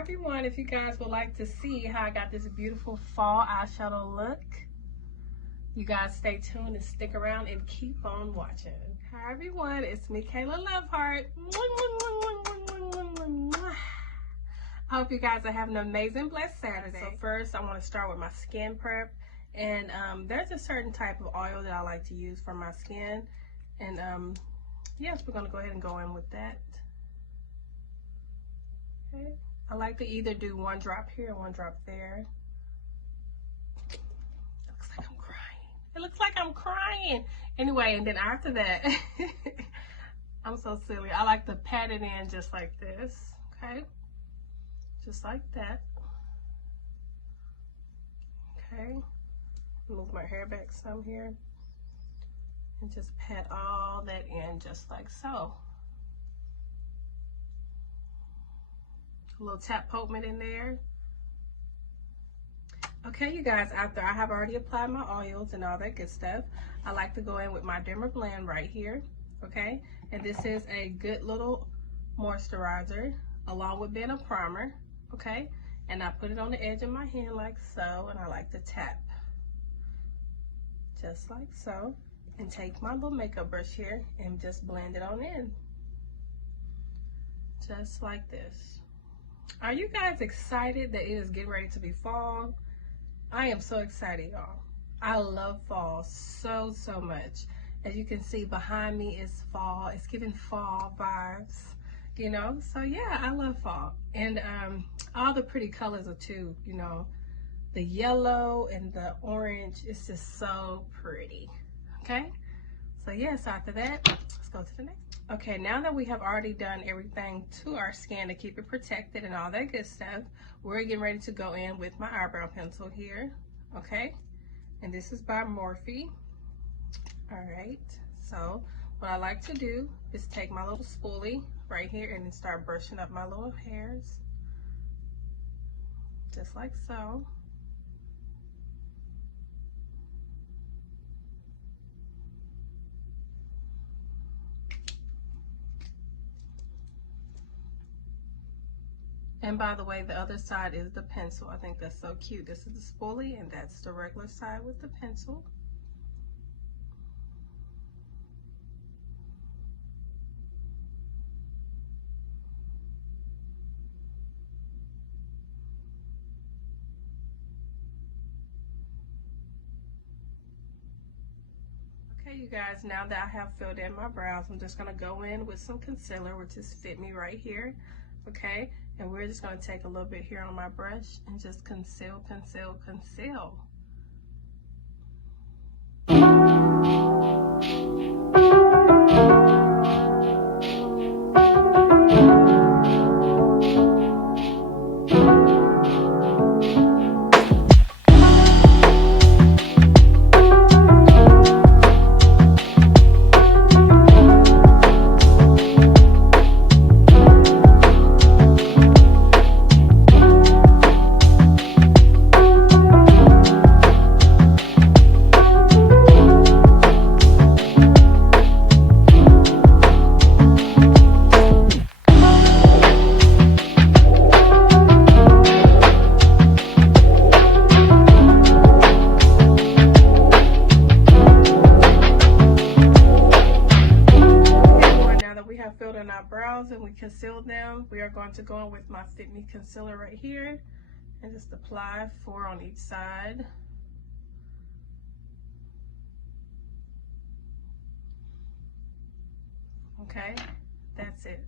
everyone, if you guys would like to see how I got this beautiful fall eyeshadow look, you guys stay tuned and stick around and keep on watching. Hi everyone, it's me, Kayla Loveheart. I hope you guys are having an amazing, blessed Saturday. So first, I want to start with my skin prep. And there's a certain type of oil that I like to use for my skin. And yes, we're going to go ahead and go in with that. Okay. I like to either do one drop here, one drop there. Looks like I'm crying. It looks like I'm crying. Anyway, and then after that, I'm so silly. I like to pat it in just like this. Okay. Just like that. Okay. Move my hair back some here. And just pat all that in just like so. A little tap potent in there. Okay, you guys, after I have already applied my oils and all that good stuff, I like to go in with my Derma Blend right here. Okay, and this is a good little moisturizer along with being a primer. Okay, and I put it on the edge of my hand like so, and I like to tap just like so, and take my little makeup brush here and just blend it on in just like this. Are you guys excited that it is getting ready to be fall? I am so excited, y'all. I love fall so much. As you can see behind me is fall. It's giving fall vibes, you know. So yeah, I love fall. And all the pretty colors are too, you know. The yellow and the orange is just so pretty. Okay, so yes, after that, let's go to the next. Okay, now that we have already done everything to our skin to keep it protected and all that good stuff, we're getting ready to go in with my eyebrow pencil here. Okay, and this is by Morphe. All right, so what I like to do is take my little spoolie right here and then start brushing up my little hairs just like so. And by the way, the other side is the pencil. I think that's so cute. This is the spoolie and that's the regular side with the pencil. Okay, you guys, now that I have filled in my brows, I'm just going to go in with some concealer, which is Fit Me right here. Okay, and we're just going to take a little bit here on my brush and just conceal. Filled in our brows and we concealed them, we are going to go in with my Fit Me concealer right here and just apply 4 on each side. Okay, that's it.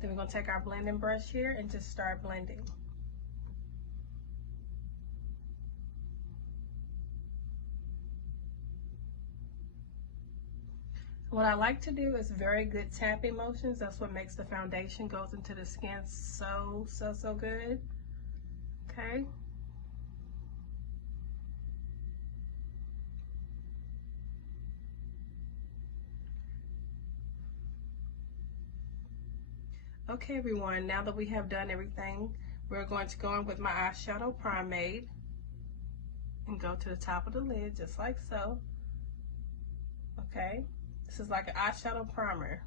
Then we're going to take our blending brush here and just start blending. What I like to do is very good tapping motions. That's what makes the foundation goes into the skin so good. Okay. Okay, everyone, now that we have done everything, we're going to go in with my eyeshadow pomade and go to the top of the lid just like so. Okay. This is like an eyeshadow primer,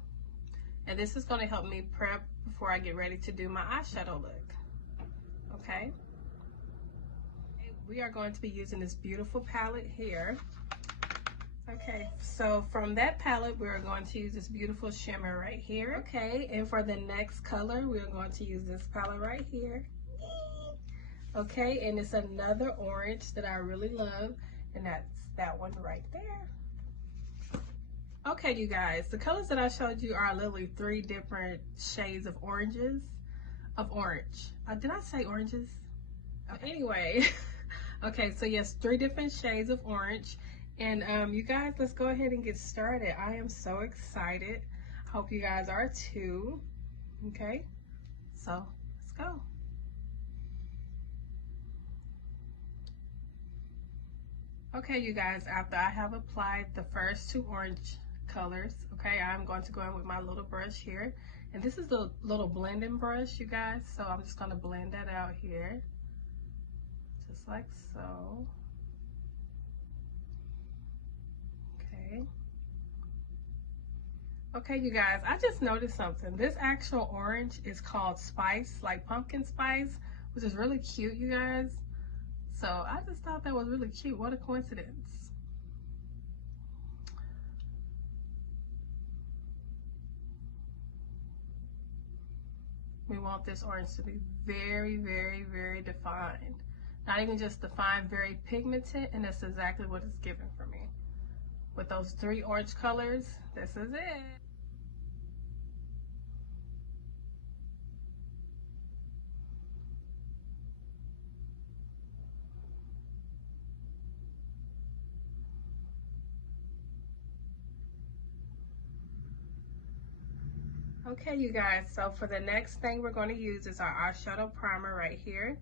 and this is going to help me prep before I get ready to do my eyeshadow look. okay? We are going to be using this beautiful palette here. Okay, so from that palette, we're going to use this beautiful shimmer right here. Okay, and for the next color, we're going to use this palette right here. Okay, and it's another orange that I really love, and that's that one right there. Okay, you guys, the colors that I showed you are literally 3 different shades of orange. Did I say oranges? Anyway, okay, so yes, 3 different shades of orange. And you guys, let's go ahead and get started. I am so excited. Hope you guys are too. Okay, so let's go. Okay, you guys, after I have applied the first 2 orange colors, okay, I'm going to go in with my little brush here. And this is the little blending brush, you guys. So I'm just going to blend that out here. Just like so. Okay, you guys, I just noticed something. This actual orange is called Spice, like pumpkin spice, which is really cute, you guys. So I just thought that was really cute. What a coincidence. We want this orange to be very, very, very defined. Not even just defined, very pigmented, and that's exactly what it's giving for me. With those 3 orange colors, this is it. Okay, you guys, so for the next thing we're going to use is our eyeshadow primer right here.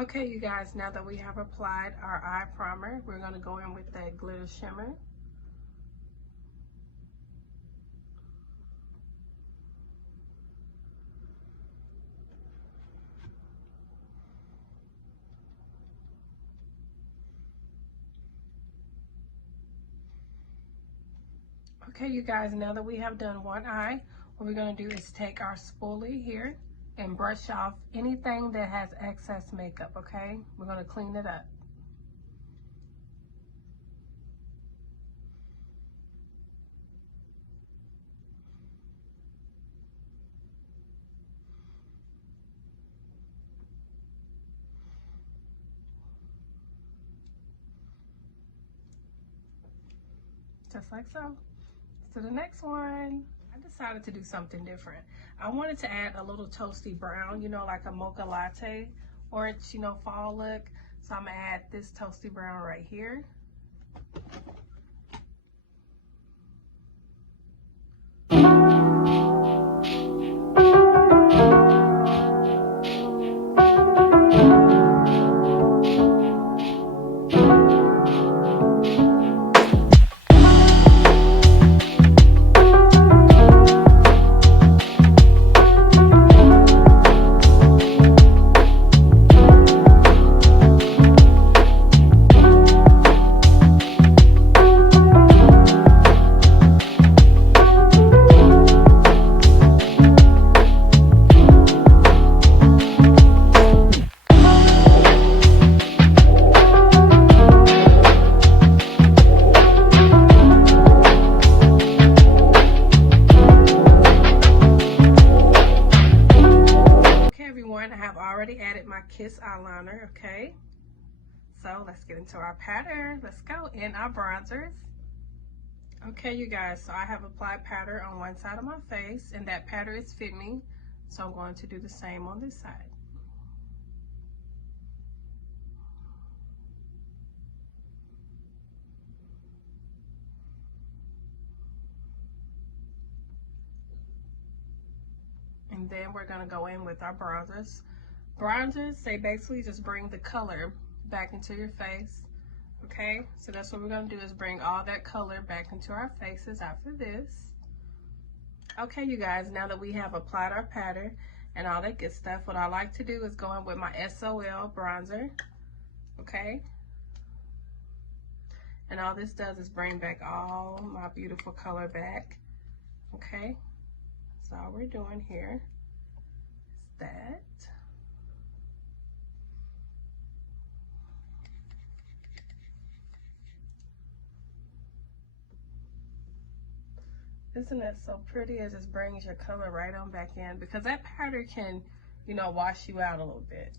Okay, you guys, now that we have applied our eye primer, we're going to go in with that glitter shimmer. Okay, you guys, now that we have done one eye, what we're going to do is take our spoolie here and brush off anything that has excess makeup, okay? We're going to clean it up. Just like so. To the next one. I decided to do something different. I wanted to add a little toasty brown, you know, like a mocha latte orange, you know, fall look. So I'm gonna add this toasty brown right here. I have already added my Kiss eyeliner, okay? So let's get into our pattern. Let's go. And our bronzers. Okay, you guys, so I have applied powder on one side of my face, and that powder is fitting me. So I'm going to do the same on this side. And and then we're gonna go in with our bronzers. Bronzers, they basically just bring the color back into your face. Okay, so that's what we're gonna do, is bring all that color back into our faces after this. Okay, you guys, now that we have applied our pattern and all that good stuff, what I like to do is go in with my SOL bronzer. Okay, and all this does is bring back all my beautiful color back. Okay, so all we're doing here is that. Isn't that so pretty? It just brings your color right on back in, because that powder can, you know, wash you out a little bit.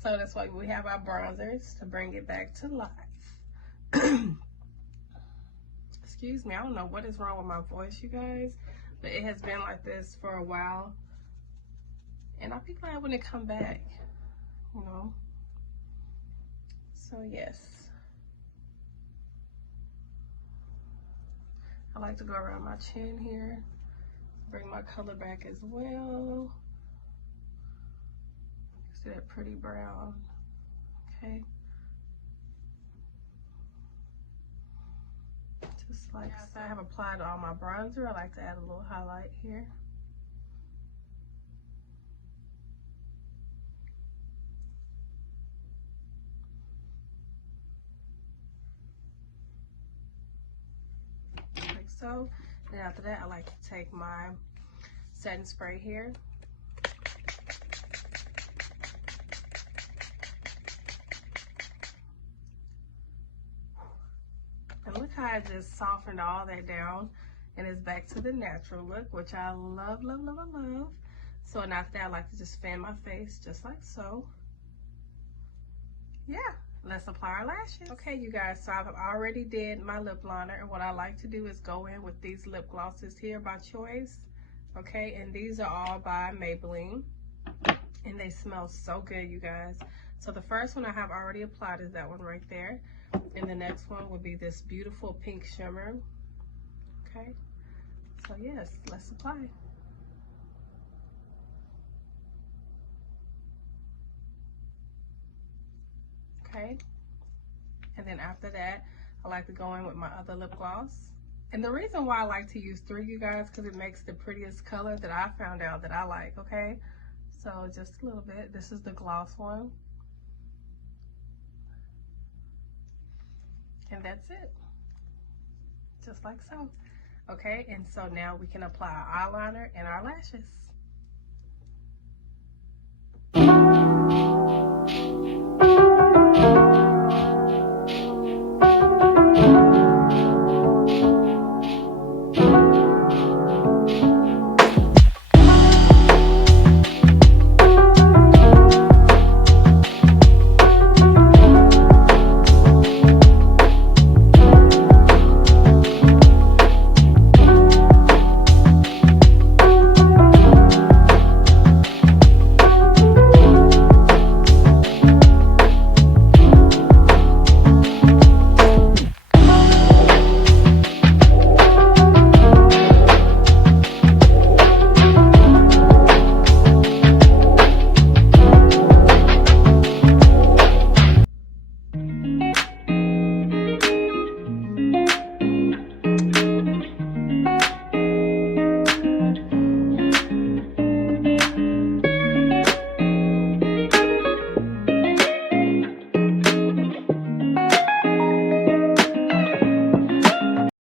So that's why we have our bronzers, to bring it back to life. Excuse me, I don't know what is wrong with my voice, you guys, but it has been like this for a while, and I'll be glad when it come back, you know. So yes, I like to go around my chin here, bring my color back as well. See that pretty brown, okay? Just like so. I have applied all my bronzer. I like to add a little highlight here. Like so. And after that, I like to take my setting spray here. And look how I just softened all that down, and it's back to the natural look, which I love, love, love, love. So and after that, I like to just fan my face just like so. Yeah, let's apply our lashes. Okay, you guys, so I've already did my lip liner, and what I like to do is go in with these lip glosses here by choice. Okay, and these are all by Maybelline, and they smell so good, you guys. So the first one I have already applied is that one right there. And the next one will be this beautiful pink shimmer. Okay, so yes, let's apply. Okay, and then after that, I like to go in with my other lip gloss. And the reason why I like to use 3, you guys, because it makes the prettiest color that I found out that I like, okay? So just a little bit. This is the gloss one. And that's it, just like so. Okay, and so now we can apply our eyeliner and our lashes.